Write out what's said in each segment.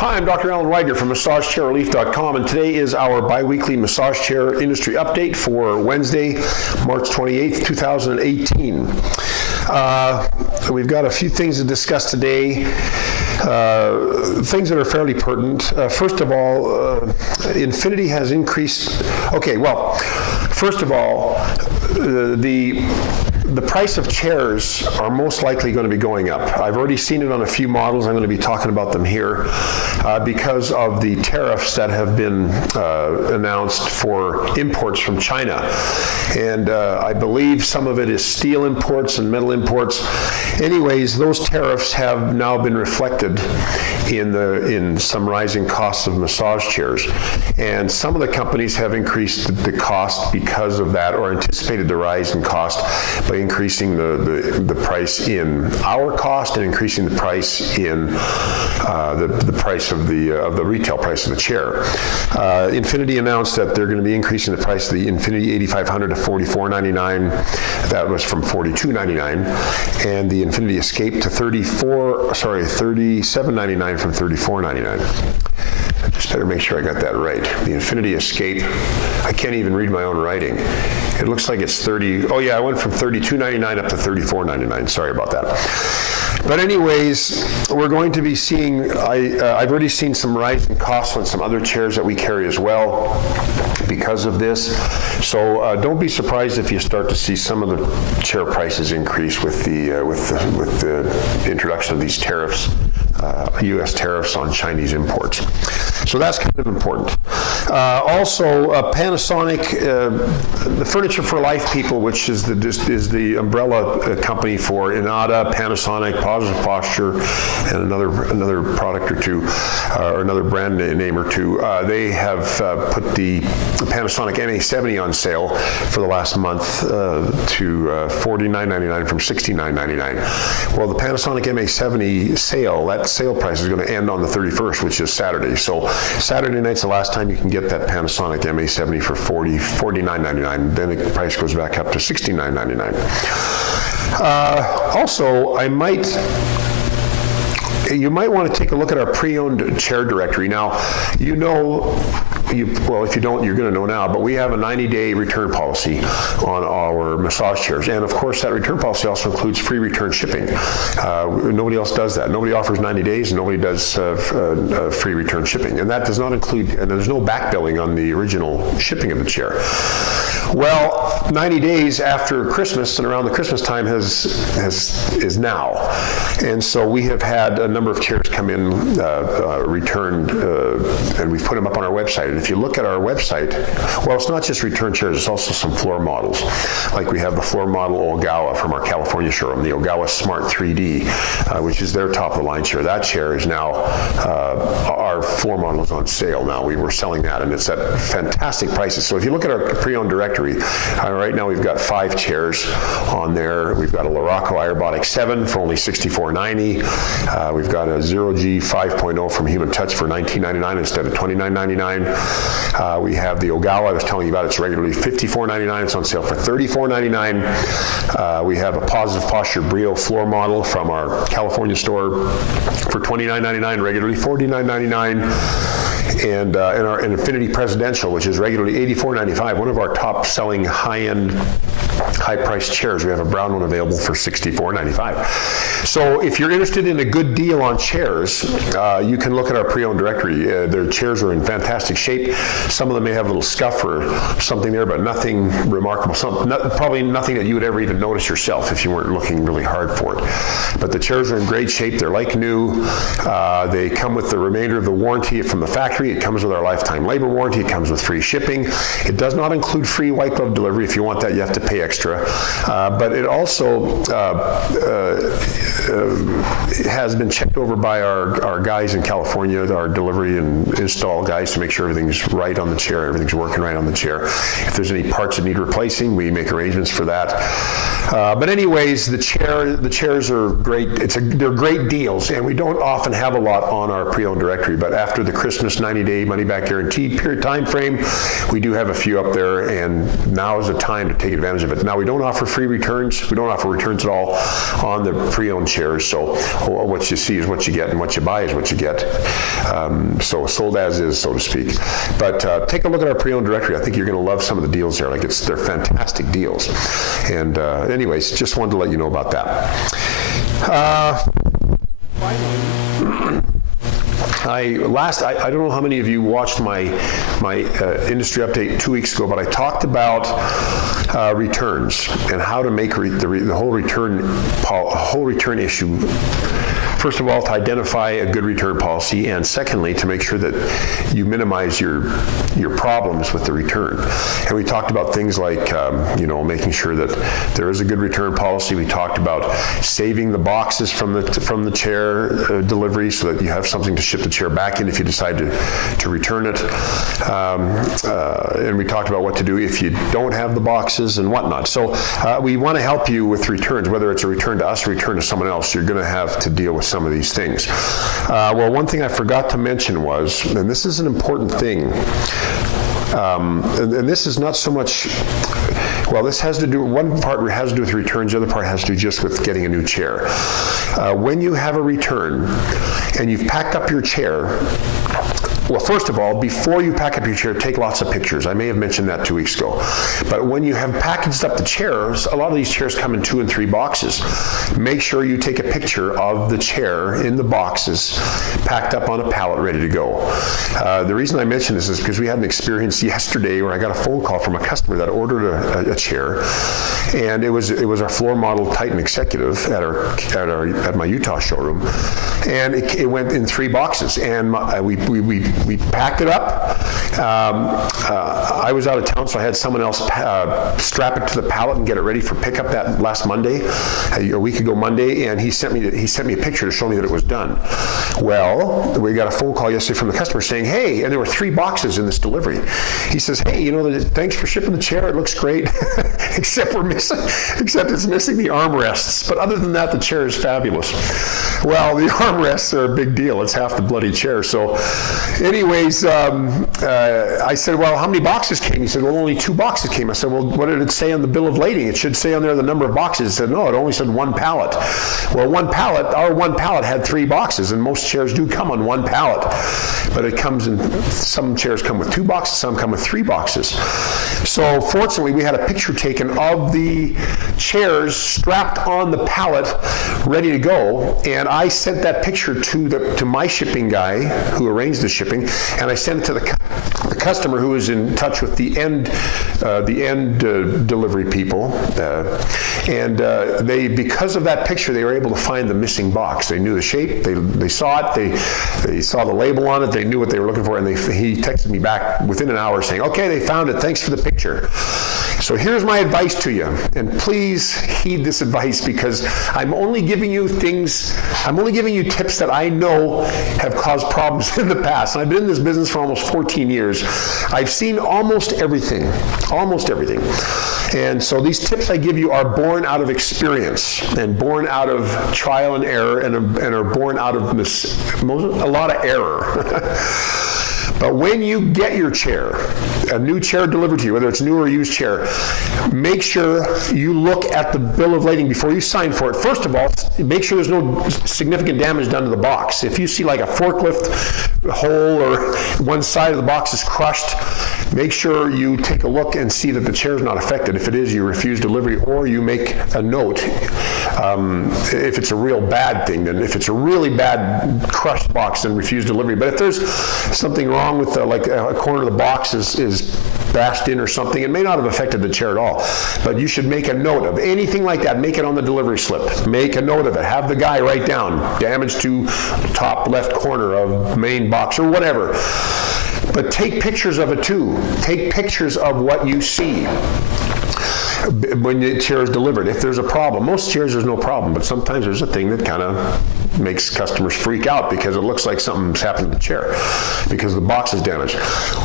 Hi, I'm Dr. Alan Widener from MassageChairRelief.com, and today is our bi-weekly massage chair industry update for Wednesday, March 28th, 2018. We've got a few things to discuss today, things that are fairly pertinent. First of all, Infinity has increased. Okay, well, first of all, the price of chairs are most likely going to be going up. I've already seen it on a few models. I'm going to be talking about them here because of the tariffs that have been announced for imports from China. And I believe some of it is steel imports and metal imports. Anyways, those tariffs have now been reflected in some rising costs of massage chairs. And some of the companies have increased the cost because of that, or anticipated the rise in cost by increasing the price in our cost and increasing the price in the price of the retail price of the chair. Infinity announced that they're going to be increasing the price of the Infinity 8500 to $44.99. That was from $42.99, and the Infinity Escape to $37.99 from $34.99. I just better make sure I got that right. The Infinity Escape, I can't even read my own writing. It looks like it's oh yeah, I went from $32.99 up to $34.99. Sorry about that. But anyways, we're going to be seeing, I've already seen some rise in costs on some other chairs that we carry as well because of this. So don't be surprised if you start to see some of the chair prices increase with the introduction of these tariffs, U.S. tariffs on Chinese imports. So that's kind of important. Also, Panasonic, the Furniture for Life people, which is the umbrella company for Inada, Panasonic, Positive Posture, and another product or two, or another brand name or two. They have put the Panasonic MA70 on sale for the last month to $49.99 from $69.99. Well, the Panasonic MA70 sale, that sale price is going to end on the 31st, which is Saturday. So Saturday night's the last time you can get that Panasonic MA70 for $49.99. Then the price goes back up to $69.99. Also, you might want to take a look at our pre-owned chair directory. Now, well, if you don't, you're going to know now, but we have a 90-day return policy on our massage chairs. And of course, that return policy also includes free return shipping. Nobody else does that. Nobody offers 90 days, and nobody does free return shipping. And that does not include, and there's no back billing on the original shipping of the chair. Well, 90 days after Christmas and around the Christmas time is now. And so we have had a number of chairs come in returned, and we've put them up on our website. And if you look at our website, well, it's not just return chairs, it's also some floor models. Like we have the floor model Ogawa from our California showroom, the Ogawa Smart 3D, which is their top of the line chair. That chair is now, our floor model is on sale now. We were selling that, and it's at fantastic prices. So if you look at our pre-owned directory, right now we've got 5 chairs on there. We've got a Laraco Aerobotic 7 for only $64.90. We've got a Zero G 5.0 from Human Touch for $19.99 instead of $29.99. We have the Ogawa I was telling you about. It's regularly $54.99. It's on sale for $34.99. We have a Positive Posture Brio floor model from our California store for $29.99, regularly $49.99. And our Infinity Presidential, which is regularly $84.95, one of our top-selling high-end, high-priced chairs. We have a brown one available for $64.95. So if you're interested in a good deal on chairs, you can look at our pre-owned directory. Their chairs are in fantastic shape. Some of them may have a little scuff or something there, but nothing remarkable. Probably nothing that you would ever even notice yourself if you weren't looking really hard for it. But the chairs are in great shape. They're like new. They come with the remainder of the warranty from the factory. It comes with our lifetime labor warranty. It comes with free shipping. It does not include free white glove delivery. If you want that, you have to pay extra. But it also has been checked over by our guys in California, our delivery and install guys, to make sure everything's right on the chair, everything's working right on the chair. If there's any parts that need replacing, we make arrangements for that. But anyways, the chairs are great. They're great deals, and we don't often have a lot on our pre-owned directory. But after the Christmas 90-day money-back guarantee period time frame, we do have a few up there, and now is the time to take advantage of it. Now, we don't offer free returns. We don't offer returns at all on the pre-owned chairs. chairs, so what you see is what you get and what you buy is what you get. So sold as is, so to speak. But take a look at our pre-owned directory. I think you're going to love some of the deals there. Like they're fantastic deals. And anyways, just wanted to let you know about that. I don't know how many of you watched my industry update 2 weeks ago, but I talked about returns and how to make the whole return issue. First of all, to identify a good return policy, and secondly, to make sure that you minimize your problems with the return. And we talked about things like, making sure that there is a good return policy. We talked about saving the boxes from the chair delivery so that you have something to ship the chair back in if you decide to return it. And we talked about what to do if you don't have the boxes and whatnot. So we want to help you with returns, whether it's a return to us or a return to someone else. You're going to have to deal with some of these things. Well, one thing I forgot to mention was, and this is an important thing, and this is not so much, well, this has to do, one part has to do with returns, the other part has to do just with getting a new chair. When you have a return and you've packed up your chair, well, first of all, before you pack up your chair, take lots of pictures. I may have mentioned that 2 weeks ago. But when you have packaged up the chairs, a lot of these chairs come in 2 and 3 boxes. Make sure you take a picture of the chair in the boxes, packed up on a pallet, ready to go. The reason I mention this is because we had an experience yesterday where I got a phone call from a customer that ordered a chair, and it was our floor model Titan Executive at my Utah showroom, and it went in 3 boxes, and we packed it up. I was out of town, so I had someone else strap it to the pallet and get it ready for pickup that last Monday, a week ago Monday, and he sent me a picture to show me that it was done. Well, we got a phone call yesterday from the customer saying, hey, and there were 3 boxes in this delivery. He says, hey, thanks for shipping the chair. It looks great, except it's missing the armrests. But other than that, the chair is fabulous. Well, the armrests are a big deal. It's half the bloody chair. So anyways, I said, well, how many boxes came? He said, well, only 2 boxes came. I said, well, what did it say on the bill of lading? It should say on there the number of boxes. He said, no, it only said 1 pallet. Well, our 1 pallet had 3 boxes, and most chairs do come on 1 pallet. But it comes in, some chairs come with 2 boxes, some come with 3 boxes. So fortunately, we had a picture taken of the chairs strapped on the pallet, ready to go, and I sent that picture to my shipping guy who arranged the shipping, and I sent it to the customer who was in touch with the end delivery people, and because of that picture, they were able to find the missing box. They knew the shape, they saw it, they saw the label on it, they knew what they were looking for, and he texted me back within an hour saying, okay, they found it, thanks for the picture. So here's my advice to you, and please heed this advice, because I'm only giving you tips that I know have caused problems in the past. And I've been in this business for almost 14 years. I've seen almost everything. And so these tips I give you are born out of experience and born out of trial and error and are born out of a lot of error. But when you get your chair, a new chair delivered to you, whether it's new or used chair, make sure you look at the bill of lading before you sign for it. First of all, make sure there's no significant damage done to the box. If you see like a forklift hole or one side of the box is crushed, make sure you take a look and see that the chair is not affected. If it is, you refuse delivery, or you make a note. If it's a real bad thing, then if it's a really bad crushed box, then refuse delivery. But if there's something wrong with like a corner of the box is bashed in or something, it may not have affected the chair at all. But you should make a note of anything like that. Make it on the delivery slip. Make a note of it. Have the guy write down damage to top left corner of main box or whatever. But take pictures of it too. Take pictures of what you see when the chair is delivered. If there's a problem, most chairs there's no problem, but sometimes there's a thing that kind of makes customers freak out because it looks like something's happened to the chair because the box is damaged.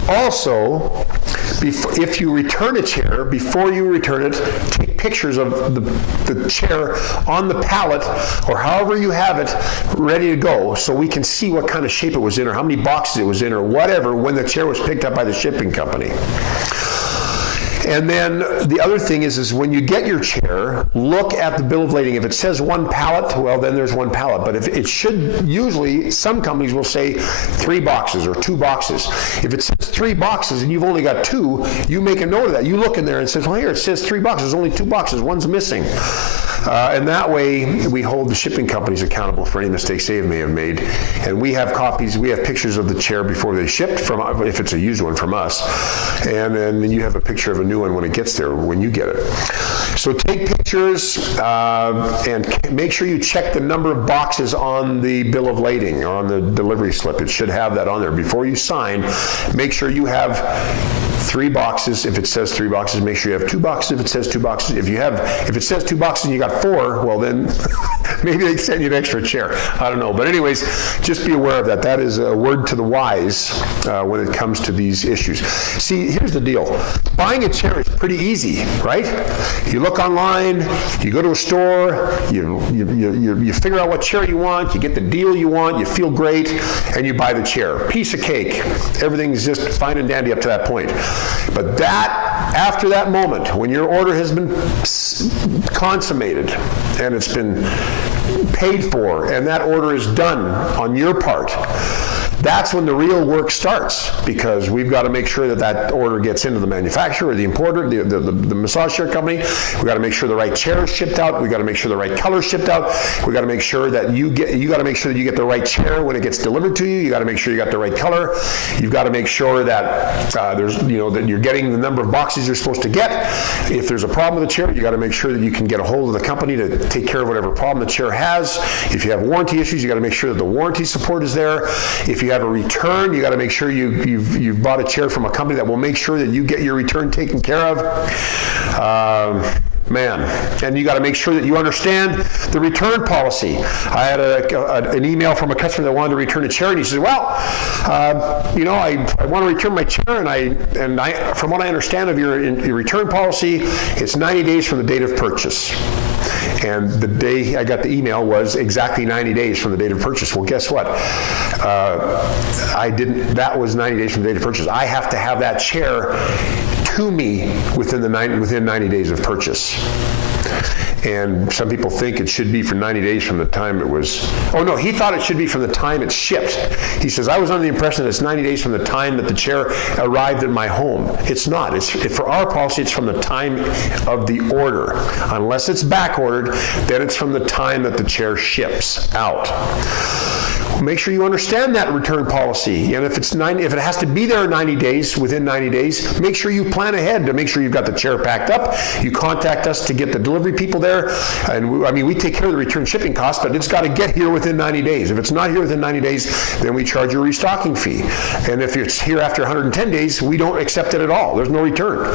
Also, if you return a chair, before you return it, take pictures of the chair on the pallet or however you have it ready to go so we can see what kind of shape it was in or how many boxes it was in or whatever when the chair was picked up by the shipping company. And then the other thing is when you get your chair, look at the bill of lading. If it says 1 pallet, well, then there's 1 pallet. But if it should, usually some companies will say 3 boxes or 2 boxes. If it says 3 boxes and you've only got 2, you make a note of that. You look in there and says, well, here it says 3 boxes, only 2 boxes, 1's missing. And that way we hold the shipping companies accountable for any mistakes they may have made. And we have copies, we have pictures of the chair before they shipped, from, if it's a used one from us. And then you have a picture of a new one when it gets there, when you get it. So take pictures and make sure you check the number of boxes on the bill of lading or on the delivery slip. It should have that on there. Before you sign, make sure you have 3 boxes. If it says 3 boxes, make sure you have 2 boxes. If it says 2 boxes, if it says 2 boxes and you got 4, well then maybe they send you an extra chair. I don't know. But anyways, just be aware of that. That is a word to the wise when it comes to these issues. See, here's the deal. Buying a chair is pretty easy, right? You look online, you go to a store, you figure out what chair you want, you get the deal you want, you feel great, and you buy the chair. Piece of cake. Everything's just fine and dandy up to that point. But after that moment, when your order has been consummated and it's been paid for and that order is done on your part, that's when the real work starts, because we've got to make sure that that order gets into the manufacturer, the importer, the massage chair company. We've got to make sure the right chair is shipped out. We've got to make sure the right color is shipped out. We've got to make sure that you got to make sure that you get the right chair when it gets delivered to you. You got to make sure you got the right color. You've got to make sure that that you're getting the number of boxes you're supposed to get. If there's a problem with the chair, you got to make sure that you can get a hold of the company to take care of whatever problem the chair has. If you have warranty issues, you got to make sure that the warranty support is there. If you have a return, you got to make sure you've bought a chair from a company that will make sure that you get your return taken care of. And you got to make sure that you understand the return policy. I had an email from a customer that wanted to return a chair, and he said, well, I want to return my chair, and from what I understand of your return policy, it's 90 days from the date of purchase. And the day I got the email was exactly 90 days from the date of purchase. Well, guess what? That was 90 days from the date of purchase. I have to have that chair to me within 90 days of purchase. And some people think it should be for 90 days from the time it was, oh no, he thought it should be from the time it's shipped. He says, I was under the impression that it's 90 days from the time that the chair arrived at my home. It's not. For our policy, it's from the time of the order. Unless it's back ordered, then it's from the time that the chair ships out. Make sure you understand that return policy. And if it has to be there in 90 days, within 90 days, make sure you plan ahead to make sure you've got the chair packed up. You contact us to get the delivery people there. And we take care of the return shipping costs, but it's got to get here within 90 days. If it's not here within 90 days, then we charge a restocking fee. And if it's here after 110 days, we don't accept it at all. There's no return.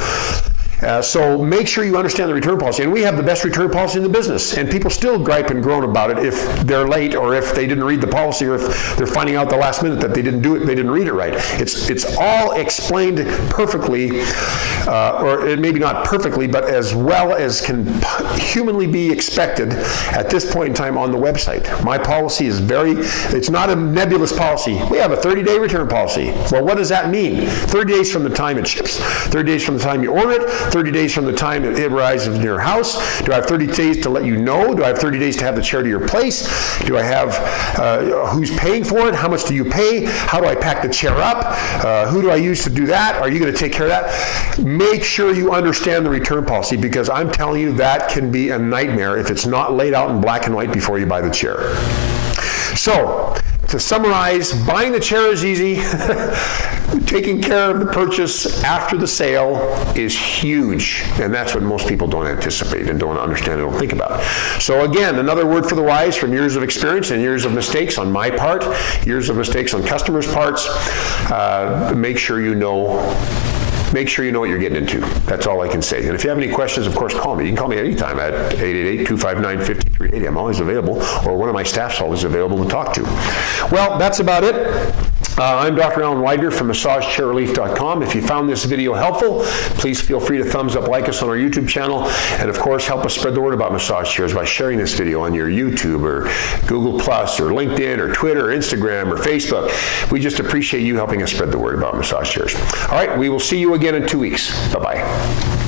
So make sure you understand the return policy. And we have the best return policy in the business. And people still gripe and groan about it if they're late, or if they didn't read the policy, or if they're finding out the last minute that they didn't do it, they didn't read it right. It's all explained perfectly, or maybe not perfectly, but as well as can humanly be expected at this point in time on the website. My policy is it's not a nebulous policy. We have a 30-day return policy. Well, what does that mean? 30 days from the time it ships, 30 days from the time you order it, 30 days from the time it arrives in your house. Do I have 30 days to let you know? Do I have 30 days to have the chair to your place? Do I have who's paying for it? How much do you pay? How do I pack the chair up? Who do I use to do that? Are you going to take care of that? Make sure you understand the return policy, because I'm telling you that can be a nightmare if it's not laid out in black and white before you buy the chair. So, to summarize, buying the chair is easy. Taking care of the purchase after the sale is huge, and that's what most people don't anticipate and don't understand and don't think about. So again, another word for the wise from years of experience and years of mistakes on my part, years of mistakes on customers' parts. Make sure you know what you're getting into. That's all I can say. And if you have any questions, of course, call me. You can call me anytime at 888-259-5380. I'm always available, or one of my staff's always available to talk to. Well, that's about it. I'm Dr. Alan Widener from MassageChairRelief.com. If you found this video helpful, please feel free to thumbs up, like us on our YouTube channel, and of course, help us spread the word about massage chairs by sharing this video on your YouTube or Google Plus or LinkedIn or Twitter or Instagram or Facebook. We just appreciate you helping us spread the word about massage chairs. All right, we will see you again in 2 weeks. Bye-bye.